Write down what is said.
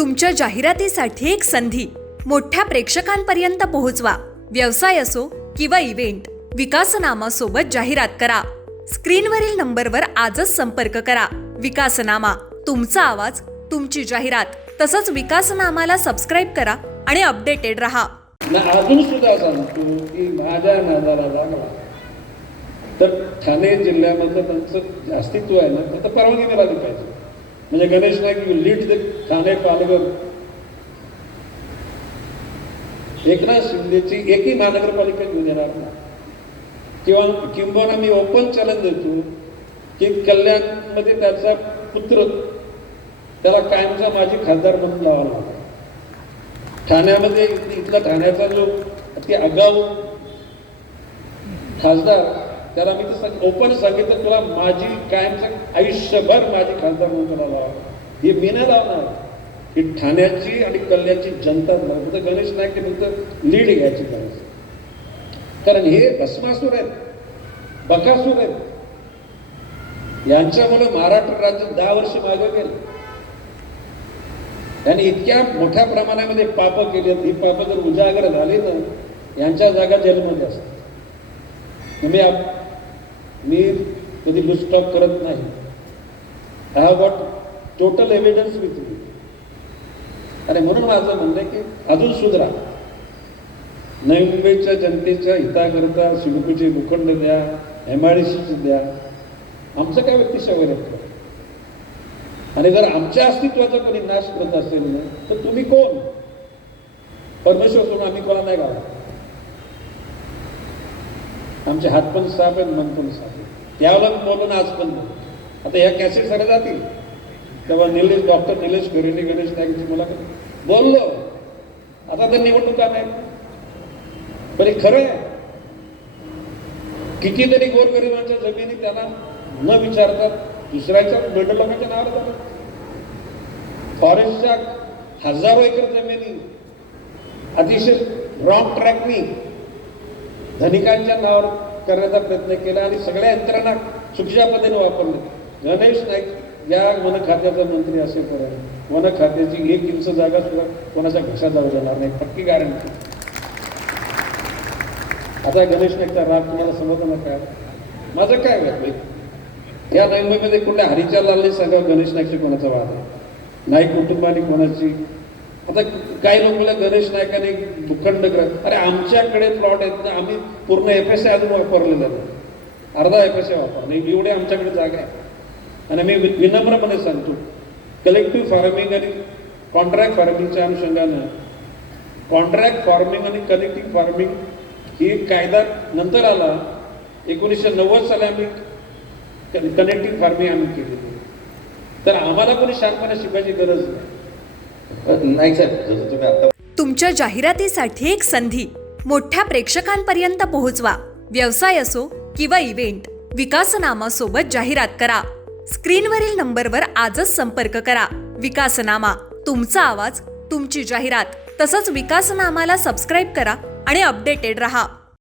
तुमच्या जाहिरातीसाठी एक संधी मोठ्या प्रेक्षकांपर्यंत पोहोचवा. व्यवसाय असो किंवा इव्हेंट, विकासनामा सोबत जाहिरात करा. स्क्रीनवरील नंबरवर आजच संपर्क करा. विकासनामा, तुमचा आवाज, तुमची जाहिरात. तसंच विकासनामाला सबस्क्राईब करा आणि अपडेटेड रहा. अजून सुद्धा सांगतो की माझ्या नादाला लागला तर ठाणे जिल्ह्यामध्ये त्यांचं अस्तित्व आहे ना, तर परवानगी मिळाली पाहिजे. म्हणजे Ganesh Naik you lead the Thane Palghar. Eknath शिंदेची एकही महानगरपालिका घेऊन येणार नाही. किंबहुना मी ओपन चॅलेंज देतो की कल्याणमध्ये त्याचा पुत्र त्याला कायमचा माजी खासदार म्हणून लावावा लागला. ठाण्यामध्ये इथला ठाण्याचा जो अति आगाऊ खासदार, त्याला मी तसं ओपन सांगितलं, तुला माझी कायमचं आयुष्यभर माझी खासदार म्हणून तुला लावा. हे मी नाही लावणार, ही ठाण्याची आणि कल्याणची जनता फक्त गणेश नाईक फक्त लीड घ्यायची गरज. कारण हे भस्मासूर आहेत, बकासूर आहेत. यांच्यामुळे महाराष्ट्र राज्य 10 वर्ष मागे गेलं. त्यांनी इतक्या मोठ्या प्रमाणामध्ये पाप केली. ही पाप जर उजागर झाली ना, यांच्या जागा जेलमध्ये असतात. मी कधी लुस्टॉक करत नाही. I have got total evidence with me. आणि म्हणून माझं म्हणणं आहे की अजून सुधरा. नवी मुंबईच्या जनतेच्या हिताकरता सिडकोचे भूखंड द्या, MIDC द्या. आमचं काय व्यक्तिशः वैरत्व. आणि जर आमच्या अस्तित्वाचा कोणी नाश करत असेल ना, तर तुम्ही कोण? परमेश्वर सोडून आम्ही कोणा नाही गावा. आमचे हात पण साफ आहेत, मन पण साफ आहे. त्यावर बोलून आज पण आता या कॅसेट सगळ्या जातील. तेव्हा डॉक्टर निलेश करेने गणेश नाईकची मुलाखत बोललो. आता तर निवडणुका नाही, पण हे खरं आहे. कितीतरी गोरगरिबांच्या जमिनी त्यांना न विचारतात दुसऱ्याच्या बिल्डर लोकांच्या नावाला जातात. फॉरेस्टच्या हजारो एकर जमिनी अतिशय रॉंग ट्रॅकनी धनिकांच्या नावावर करण्याचा प्रयत्न केला आणि सगळ्या यंत्रणा चुकीच्या पद्धतीने वापरले. गणेश नाईक या वन खात्याचा मंत्री असेपर्यंत वन खात्याची 1 इंच जागा सुद्धा कोणाच्या घशात जाऊ जाणार नाही, पक्की गॅरंटी. आता गणेश नाईकचा राग तुम्हाला समजलं काय? माझं काय वाटलं या नवी मुंबईमध्ये कुठल्या हरीच्या लालने सांगा गणेश नाईकशी कोणाचा वाद आहे? नाईक कुटुंबाने कोणाची? आता काही लोक गणेश नाईकाने भूखंड अरे आमच्याकडे प्लॉट आहेत ना, आम्ही पूर्ण FSA अजून वापरलेलं नाही, अर्धा FSA वापरले एवढे आमच्याकडे जागा आहे. आणि मी विनम्रपणे सांगतो, कलेक्टिव्ह फार्मिंग आणि कॉन्ट्रॅक्ट फार्मिंगच्या अनुषंगानं कॉन्ट्रॅक्ट फार्मिंग आणि कलेक्टिव्ह फार्मिंग ही कायदा नंतर आला. 1990 साली आम्ही कनेक्टिव्ह फार्मिंग आम्ही केली. तर आम्हाला कोणी शांतपणे शिकायची गरज नाही साहेब. तुमच्या जाहिरातीसाठी एक संधी मोठ्या प्रेक्षकांपर्यंत पोहोचवा. व्यवसाय असो किंवा इव्हेंट, विकासनामा सोबत जाहिरात करा. स्क्रीनवरील नंबरवर आजच संपर्क करा. विकासनामा, तुमचा आवाज, तुमची जाहिरात. तसंच विकासनामाला सबस्क्राईब करा आणि अपडेटेड रहा.